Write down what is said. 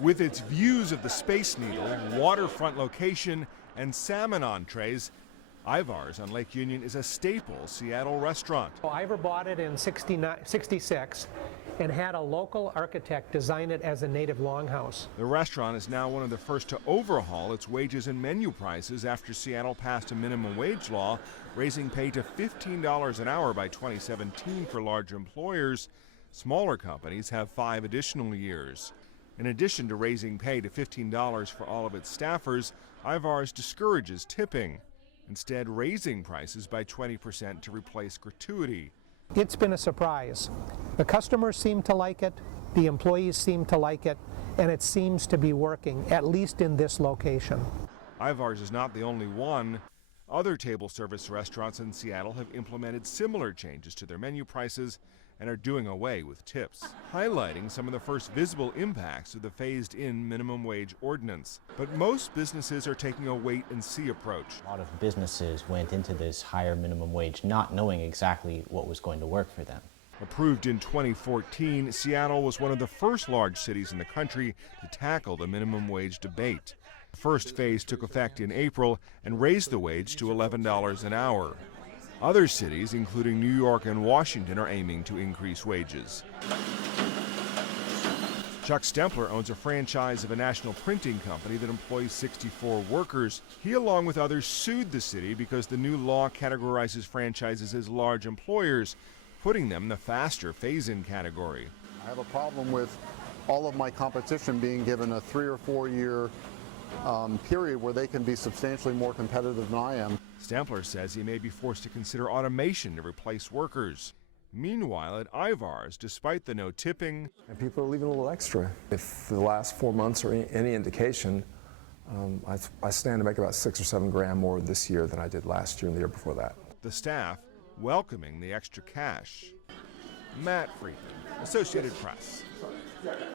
With its views of the Space Needle, waterfront location, and salmon entrees, Ivar's on Lake Union is a staple Seattle restaurant. Ivar bought it in '66 and had a local architect design it as a native longhouse. The restaurant is now one of the first to overhaul its wages and menu prices after Seattle passed a minimum wage law, raising pay to $15 an hour by 2017 for large employers. Smaller companies have 5 additional years. In addition to raising pay to $15 for all of its staffers, Ivar's discourages tipping, instead raising prices by 20% to replace gratuity. It's been a surprise. The customers seem to like it, the employees seem to like it, and it seems to be working, at least in this location. Ivar's is not the only one. Other table service restaurants in Seattle have implemented similar changes to their menu prices and are doing away with tips, highlighting some of the first visible impacts of the phased-in minimum wage ordinance. But most businesses are taking a wait-and-see approach. A lot of businesses went into this higher minimum wage not knowing exactly what was going to work for them. Approved in 2014, Seattle was one of the first large cities in the country to tackle the minimum wage debate. The first phase took effect in April and raised the wage to $11 an hour. Other cities, including New York and Washington, are aiming to increase wages. Chuck Stempler owns a franchise of a national printing company that employs 64 workers. He, along with others, sued the city because the new law categorizes franchises as large employers, putting them in the faster phase-in category. I have a problem with all of my competition being given a 3 or 4 year period where they can be substantially more competitive than I am. Stempler says he may be forced to consider automation to replace workers. Meanwhile, at Ivar's, despite the no tipping, and people are leaving a little extra. If the last 4 months are any indication, I stand to make about $6 or $7 grand more this year than I did last year and the year before that. The staff welcoming the extra cash. Matt Friedman, Associated Press.